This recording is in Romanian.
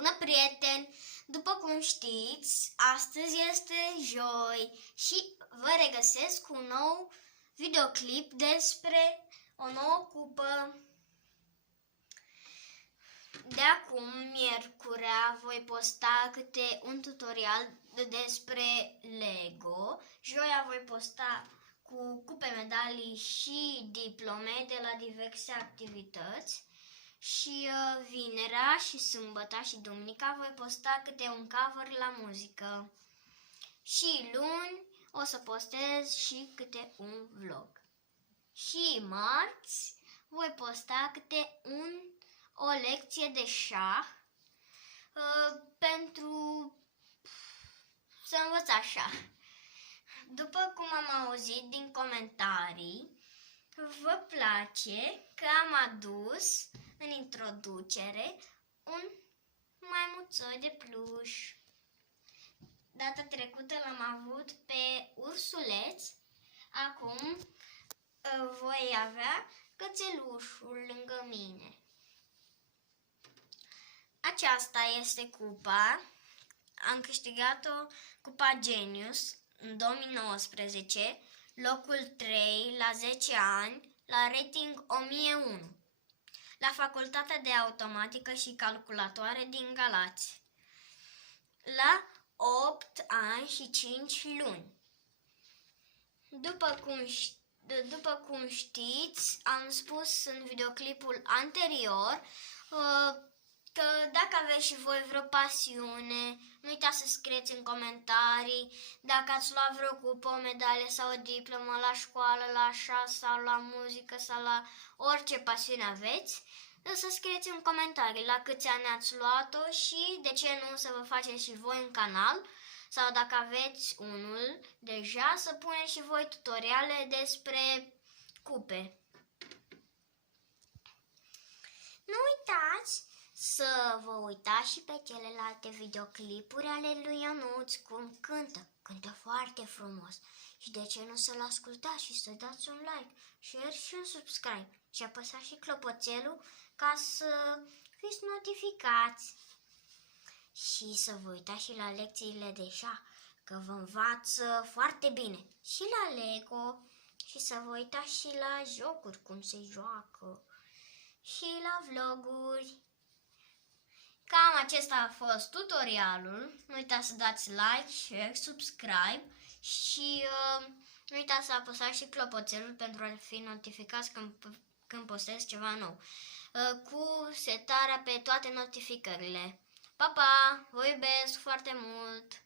Bună, prieteni! După cum știți, astăzi este joi și vă regăsesc cu un nou videoclip despre o nouă cupă. De acum, miercurea, voi posta câte un tutorial despre Lego. Joia voi posta cu cupe, medalii și diplome de la diverse activități. Și vinerea și sâmbăta și duminica voi posta câte un cover la muzică. Și luni o să postez și câte un vlog. Și marți voi posta câte o lecție de șah pentru să învăț șah. După cum am auzit din comentarii, vă place că am adus în introducere un maimuțoi de pluș. Data trecută l-am avut pe ursuleț, acum voi avea cățelușul lângă mine. Aceasta este cupa. Am câștigat-o cupa Genius în 2019, locul 3 la 10 ani, la rating 1001, la Facultatea de Automatică și Calculatoare din Galați, la 8 ani și 5 luni. După cum știți, am spus în videoclipul anterior că dacă aveți și voi vreo pasiune, nu uitați să scrieți în comentarii dacă ați luat vreo cupă, o medalie sau o diplomă la școală, la șah sau la muzică sau la orice pasiune aveți, să scrieți în comentarii la câți ani ați luat-o și de ce nu să vă faceți și voi un canal sau dacă aveți unul deja să puneți și voi tutoriale despre cupe. Nu uitați să vă uitați și pe celelalte videoclipuri ale lui Ionuț, cum cântă foarte frumos. Și de ce nu să-l ascultați și să dați un like, share și un subscribe și apăsați și clopoțelul ca să fiți notificați. Și să vă uitați și la lecțiile de șah, că vă învață foarte bine. Și la Lego și să vă uitați și la jocuri, cum se joacă și la vloguri. Cam acesta a fost tutorialul. Nu uitați să dați like, share, subscribe și nu uitați să apăsați și clopoțelul pentru a fi notificați când postez ceva nou. Cu setarea pe toate notificările. Pa, pa! Vă iubesc foarte mult!